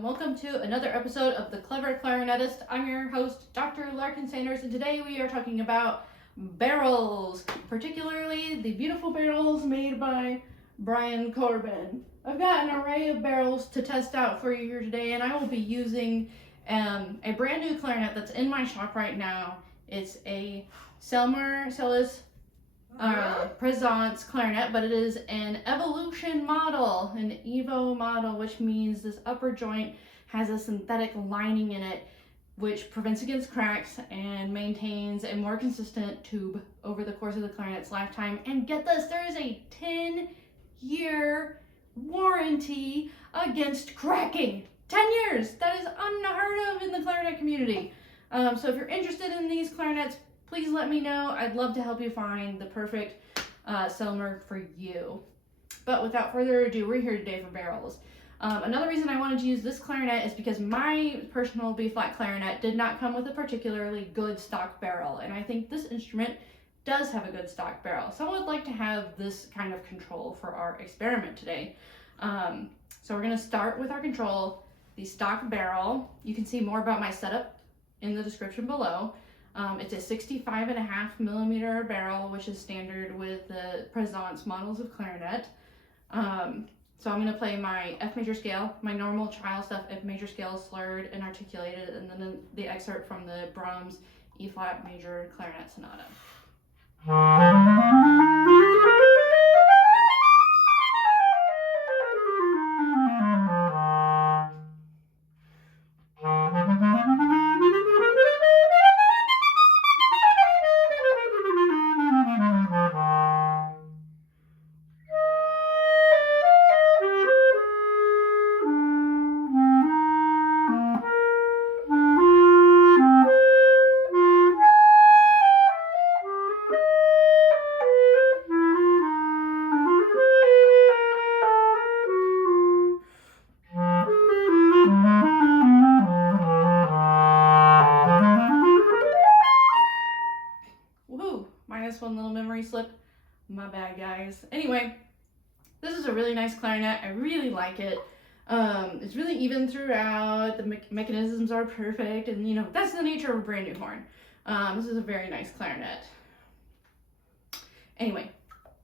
and welcome to another episode of The Clever Clarinetist. I'm your host, Dr. Larkin Sanders, and today we are talking about barrels, particularly the beautiful barrels made by Brian Corbin. I've got an array of barrels to test out for you here today, and I will be using a brand new clarinet that's in my shop right now. It's a Selmer Présence clarinet, but it is an evolution model, an EVO model, which means this upper joint has a synthetic lining in it, which prevents against cracks and maintains a more consistent tube over the course of the clarinet's lifetime. And get this, there is a 10-year warranty against cracking. 10 years! That is unheard of in the clarinet community. So if you're interested in these clarinets, please let me know. I'd love to help you find the perfect Selmer for you. But without further ado, we're here today for barrels. Another reason I wanted to use this clarinet is because my personal B-flat clarinet did not come with a particularly good stock barrel, and I think this instrument does have a good stock barrel. So I would like to have this kind of control for our experiment today. So we're going to start with our control, the stock barrel. You can see more about my setup in the description below. It's a 65.5mm barrel, which is standard with the Présence models of clarinet. So I'm going to play my F major scale, my normal child stuff F major scale, slurred and articulated, and then the excerpt from the Brahms E flat major clarinet sonata. One little memory slip. My bad, guys. Anyway, this is a really nice clarinet. I really like it. It's really even throughout. The mechanisms are perfect, and you know, that's the nature of a brand new horn. This is a very nice clarinet. Anyway,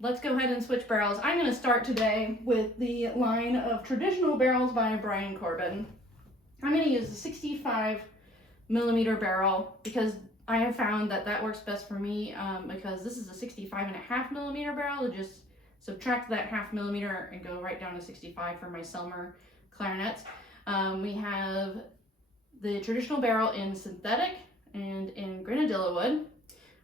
let's go ahead and switch barrels. I'm going to start today with the line of traditional barrels by Brian Corbin. I'm going to use the 65mm barrel because I have found that that works best for me, because this is a 65.5mm barrel. To just subtract that 0.5mm and go right down to 65 for my Selmer clarinets. We have the traditional barrel in synthetic and in Grenadilla wood.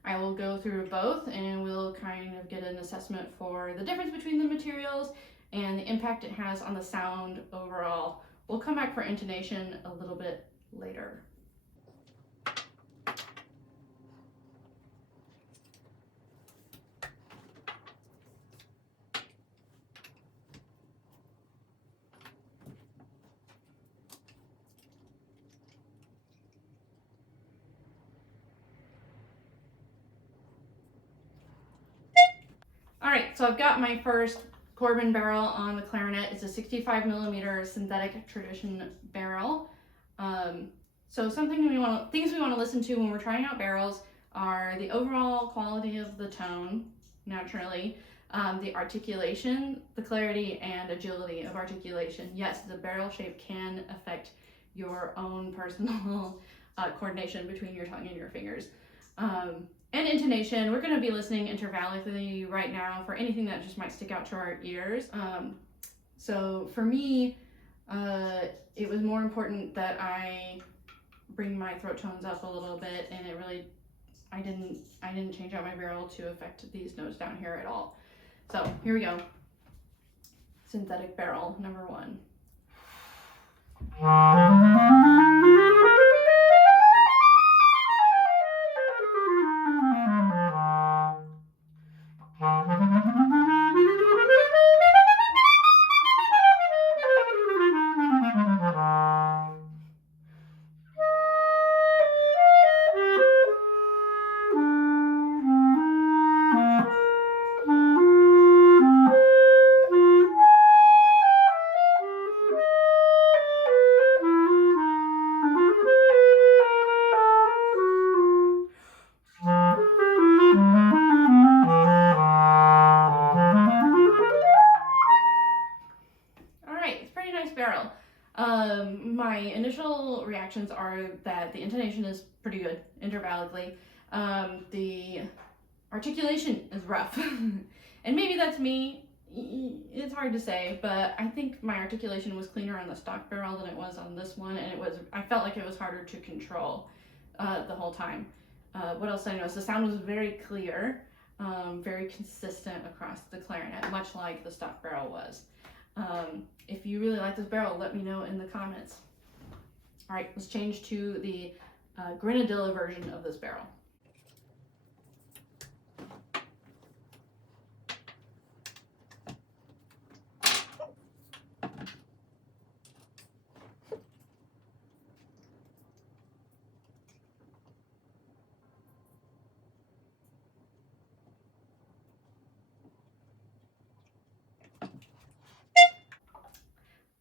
I will go through both and we'll kind of get an assessment for the difference between the materials and the impact it has on the sound overall. We'll come back for intonation a little bit later. Alright, so I've got my first Corbin barrel on the clarinet. It's a 65mm synthetic tradition barrel. So things we want to listen to when we're trying out barrels are the overall quality of the tone, naturally, the articulation, the clarity and agility of articulation. Yes, the barrel shape can affect your own personal coordination between your tongue and your fingers. And intonation, we're going to be listening intervallically right now for anything that just might stick out to our ears. So for me, it was more important that I bring my throat tones up a little bit, and I didn't change out my barrel to affect these notes down here at all. So here we go. Synthetic barrel number 1. nice barrel. My initial reactions are that the intonation is pretty good intervallically. The articulation is rough. And maybe that's me. It's hard to say, but I think my articulation was cleaner on the stock barrel than it was on this one, and I felt like it was harder to control the whole time. What else I noticed? The sound was very clear, very consistent across the clarinet, much like the stock barrel was. If you really like this barrel, let me know in the comments. All right, let's change to the Grenadilla version of this barrel.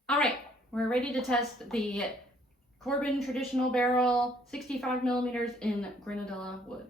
All right, we're ready to test the Corbin traditional barrel, 65 millimeters in Grenadilla wood.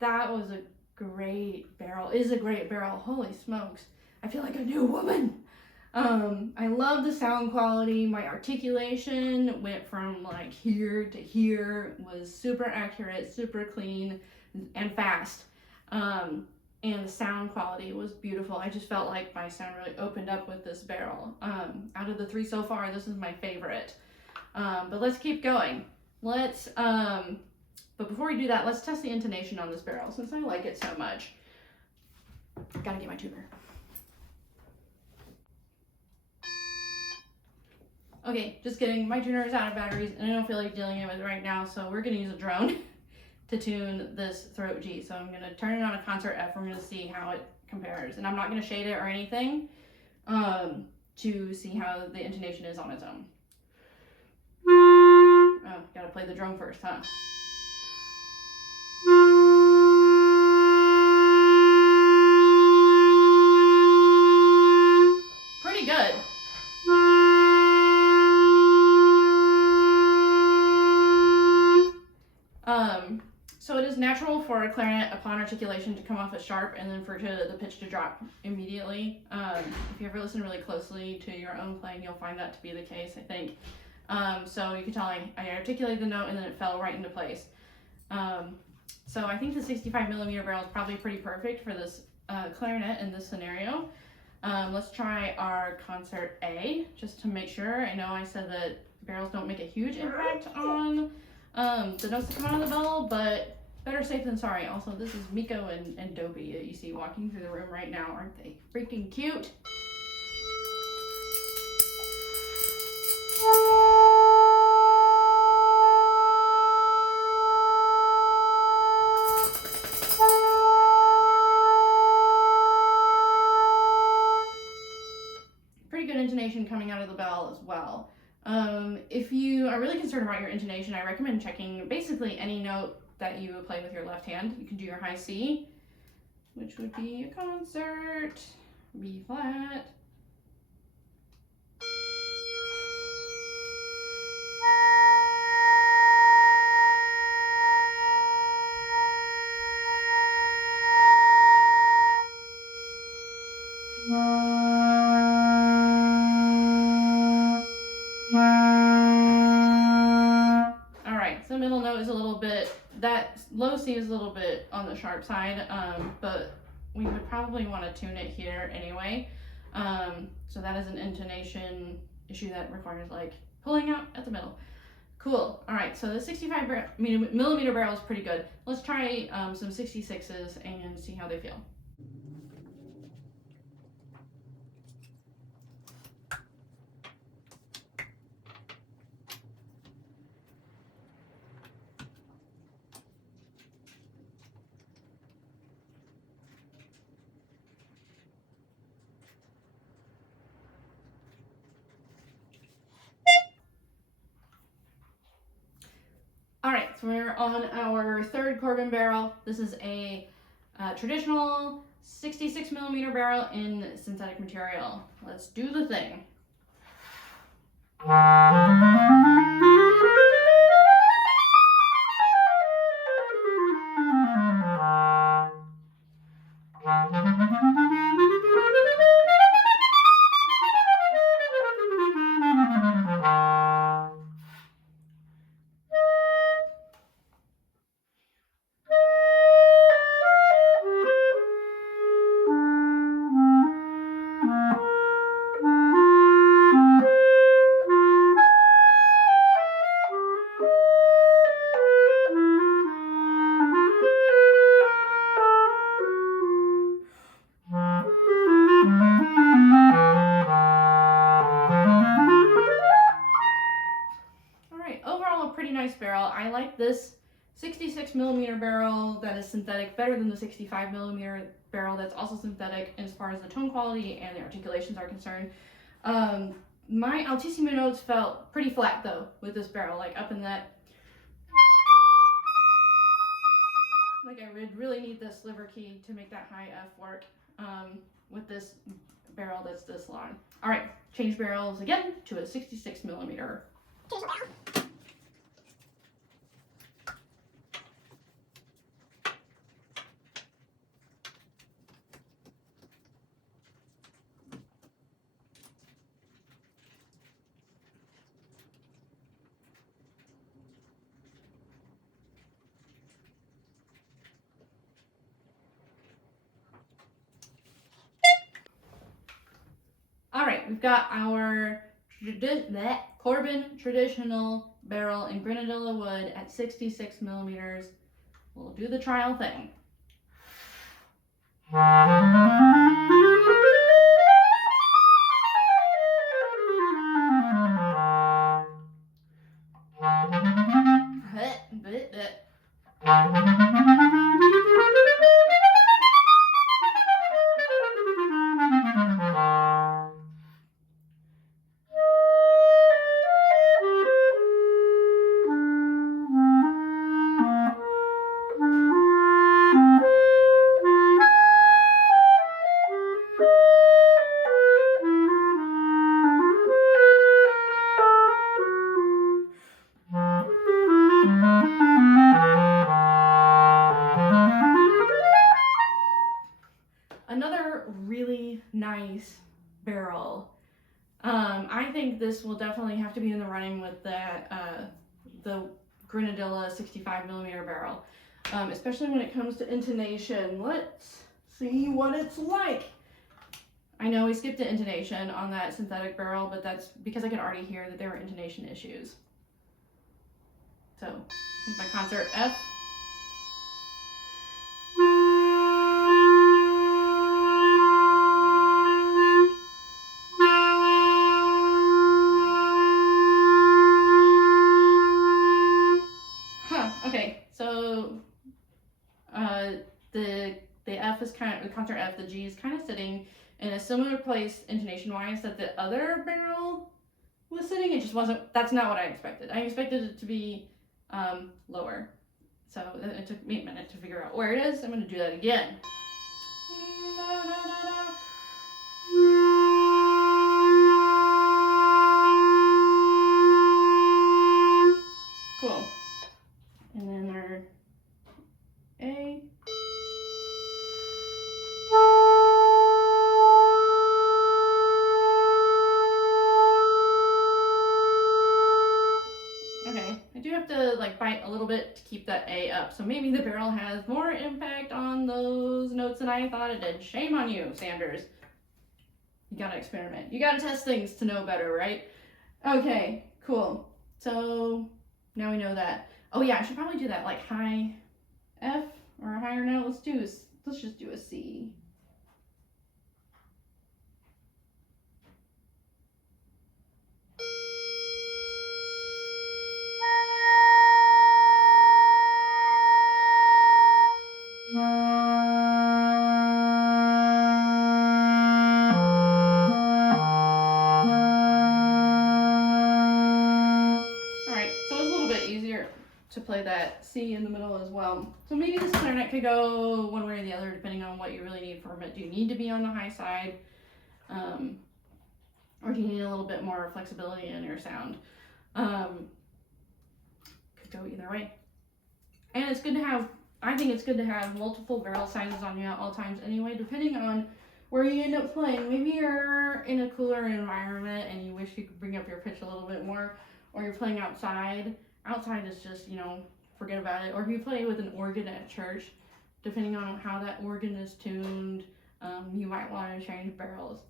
That was a great barrel. Is a great barrel. Holy smokes. I feel like a new woman. I love the sound quality. My articulation went from like here to here, was super accurate, super clean, and fast. And the sound quality was beautiful. I just felt like my sound really opened up with this barrel. Out of the three so far, this is my favorite. But let's keep going. But before we do that, let's test the intonation on this barrel since I like it so much. Gotta get my tuner. Okay, just kidding. My tuner is out of batteries and I don't feel like dealing with it right now, so we're gonna use a drone to tune this throat G. So I'm gonna turn it on a concert F. We're gonna see how it compares. And I'm not gonna shade it or anything to see how the intonation is on its own. Oh, gotta play the drum first, huh? Pretty good. So it is natural for a clarinet upon articulation to come off as sharp and then for the pitch to drop immediately. If you ever listen really closely to your own playing, you'll find that to be the case, I think. So you can tell I articulated the note and then it fell right into place. So I think the 65 millimeter barrel is probably pretty perfect for this clarinet in this scenario. Let's try our concert A just to make sure. I know I said that barrels don't make a huge impact on the notes that come out of the bell, but better safe than sorry. Also, this is Miko and Dobie that you see walking through the room right now. Aren't they freaking cute? Pretty good intonation coming out of the bell as well. If you are really concerned about your intonation, I recommend checking basically any note that you play with your left hand. You can do your high C, which would be a concert, B flat. The middle note is a little bit, that low C is a little bit on the sharp side, but we would probably want to tune it here anyway. So that is an intonation issue that requires like pulling out at the middle. Cool. All right, so the 65 millimeter barrel is pretty good. Let's try some 66s and see how they feel. we're on our third Corbin barrel. This is a traditional 66 millimeter barrel in synthetic material. Let's do the thing. Barrel. I like this 66 millimeter barrel that is synthetic better than the 65 millimeter barrel that's also synthetic as far as the tone quality and the articulations are concerned. My altissimo notes felt pretty flat though with this barrel, like up in that. Like I would really need the sliver key to make that high F work with this barrel that's this long. All right, change barrels again to a 66 millimeter. Change barrel. All right, we've got our Corbin traditional barrel in Grenadilla wood at 66 millimeters. We'll do the trial thing. Another really nice barrel. I think this will definitely have to be in the running with that the Grenadilla 65 millimeter barrel, especially when it comes to intonation. Let's see what it's like. I know we skipped the intonation on that synthetic barrel, but that's because I could already hear that there were intonation issues. So here's my concert F. The F is kind of, the concert F, the G is kind of sitting in a similar place intonation-wise that the other barrel was sitting. It just wasn't, that's not what I expected. I expected it to be lower. So it took me a minute to figure out where it is. I'm going to do that again. Cool. And then our A. Okay, I do have to like bite a little bit to keep that A up, so maybe the barrel has more impact on those notes than I thought it did. Shame on you, Sanders. You gotta experiment. You gotta test things to know better, right? Okay, cool. So now we know that. Oh yeah, I should probably do that like high F or a higher note. Let's just do a C. to play that C in the middle as well. So maybe this clarinet could go one way or the other depending on what you really need from it. Do you need to be on the high side? Or do you need a little bit more flexibility in your sound? Could go either way. And it's good to have, I think it's good to have multiple barrel sizes on you at all times anyway, depending on where you end up playing. Maybe you're in a cooler environment and you wish you could bring up your pitch a little bit more, or you're playing outside. Outside is just, you know, forget about it. Or if you play with an organ at church, depending on how that organ is tuned, you might want to change barrels.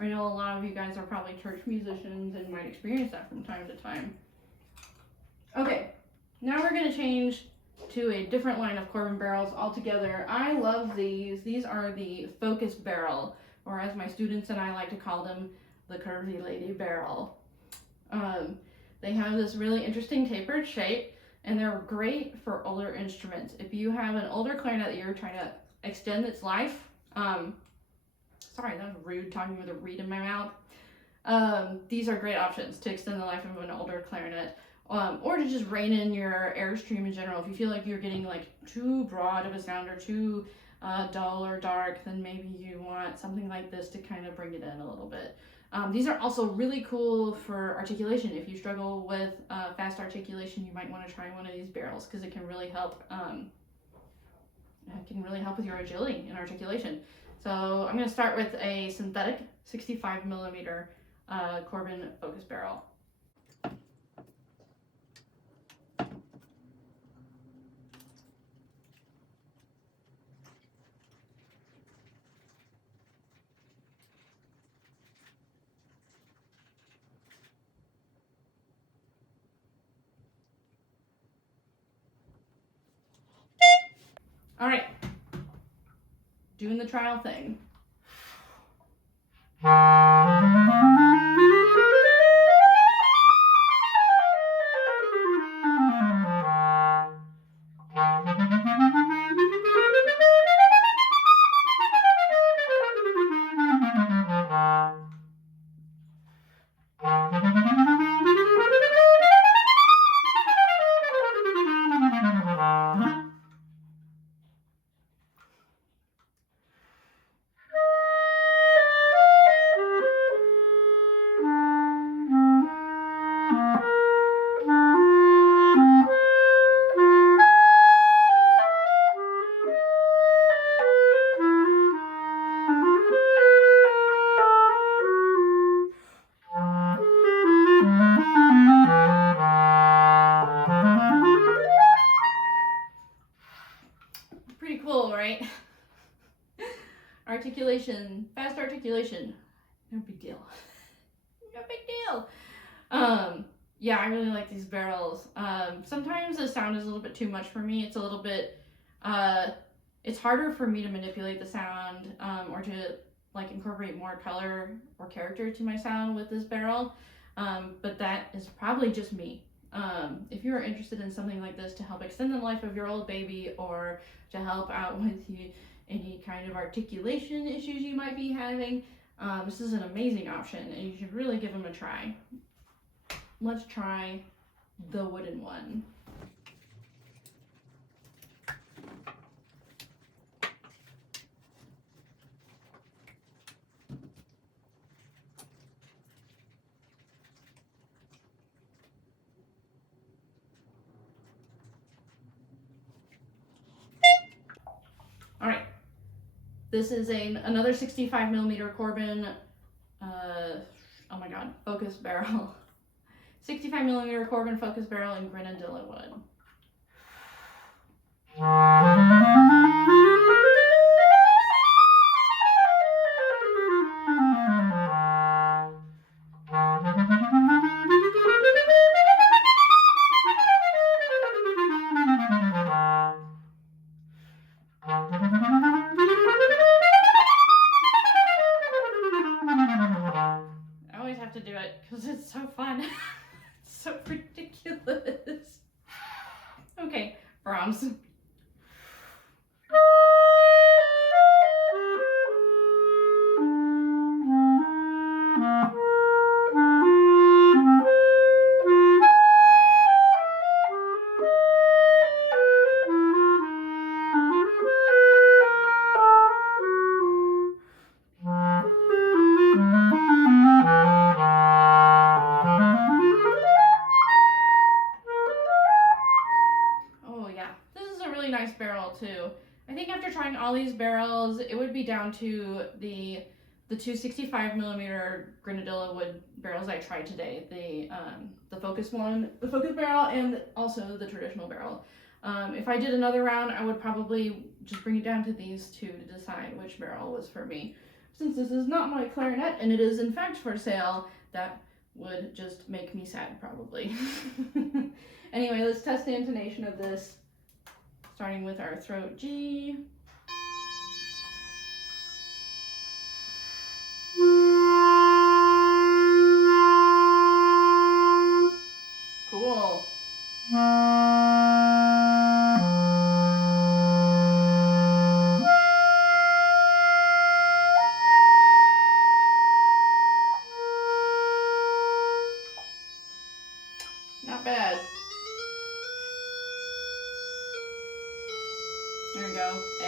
I know a lot of you guys are probably church musicians and might experience that from time to time. Okay, now we're going to change to a different line of Corbin barrels altogether. I love these. These are the focus barrel, or as my students and I like to call them, the curvy lady barrel. They have this really interesting tapered shape, and they're great for older instruments. If you have an older clarinet that you're trying to extend its life, sorry, that was rude talking with a reed in my mouth. These are great options to extend the life of an older clarinet. Or to just rein in your airstream in general. If you feel like you're getting like too broad of a sound or too dull or dark, then maybe you want something like this to kind of bring it in a little bit. These are also really cool for articulation. If you struggle with fast articulation, you might want to try one of these barrels because it can really help. It can really help with your agility and articulation. So I'm going to start with a synthetic 65 millimeter Corbin focus barrel. All right, doing the trial thing. Pretty cool, right? Articulation, fast articulation, no big deal. No big deal. Yeah, I really like these barrels. Sometimes the sound is a little bit too much for me. It's a little bit, it's harder for me to manipulate the sound, or to like incorporate more color or character to my sound with this barrel. But that is probably just me. If you're interested in something like this to help extend the life of your old baby, or to help out with any kind of articulation issues you might be having, this is an amazing option and you should really give them a try. Let's try the wooden one. All right, this is another 65 millimeter Corbin, oh my god, focus barrel. 65 millimeter Corbin focus barrel in Grenadilla wood. I always have to do it because it's so fun. It's so ridiculous. Okay, Brahms. all these barrels, it would be down to the two 65mm Grenadilla wood barrels I tried today. The focus barrel, and also the traditional barrel. If I did another round, I would probably just bring it down to these two to decide which barrel was for me. Since this is not my clarinet, and it is in fact for sale, that would just make me sad, probably. Anyway, let's test the intonation of this, starting with our throat G. Cool. Not bad. There we go. A.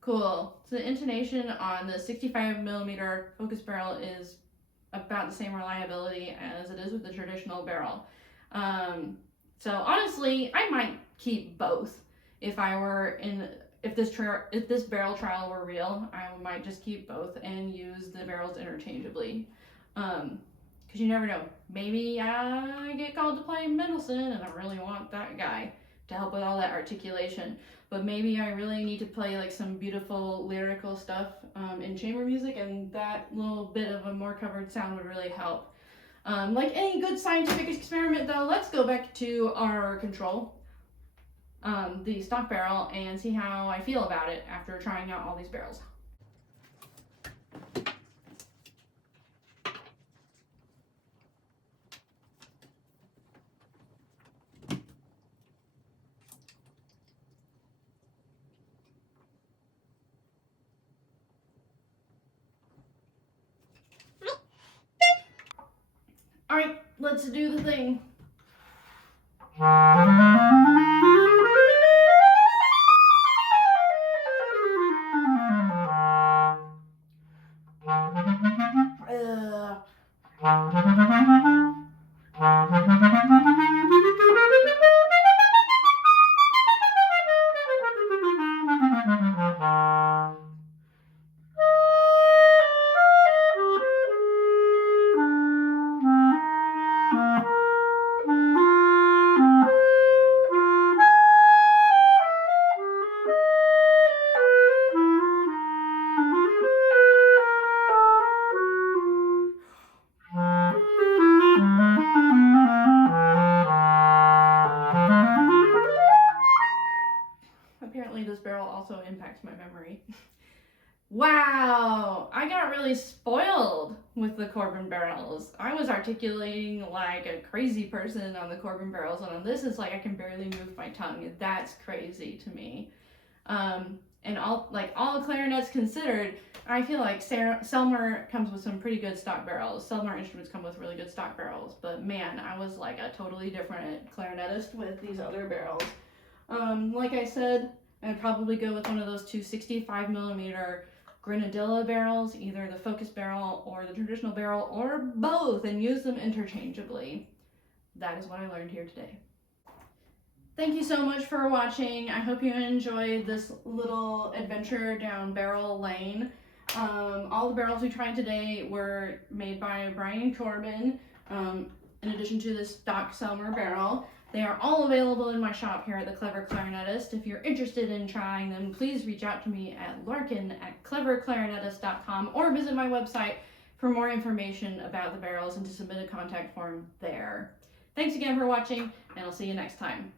Cool. So the intonation on the 65mm focus barrel is about the same reliability as it is with the traditional barrel. So honestly, I might keep both. If this barrel trial were real, I might just keep both and use the barrels interchangeably. Because you never know. Maybe I get called to play Mendelssohn and I really want that guy to help with all that articulation. But maybe I really need to play like some beautiful lyrical stuff in chamber music, and that little bit of a more covered sound would really help. Like any good scientific experiment though, let's go back to our control, the stock barrel, and see how I feel about it after trying out all these barrels. All right, let's do the thing. Apparently this barrel also impacts my memory. Wow, I got really spoiled with the Corbin barrels. I was articulating like a crazy person on the Corbin barrels, and on this it's like I can barely move my tongue. That's crazy to me. And all the clarinets considered, I feel like Selmer comes with some pretty good stock barrels. Selmer instruments come with really good stock barrels, but man, I was like a totally different clarinetist with these other barrels. Like I said, I'd probably go with one of those two 65mm Grenadilla barrels, either the focus barrel or the traditional barrel, or both, and use them interchangeably. That is what I learned here today. Thank you so much for watching. I hope you enjoyed this little adventure down barrel lane. All the barrels we tried today were made by Brian Corbin, in addition to the stock Selmer barrel. They are all available in my shop here at the Clever Clarinetist. If you're interested in trying them, please reach out to me at larkin@cleverclarinetist.com or visit my website for more information about the barrels and to submit a contact form there. Thanks again for watching, and I'll see you next time.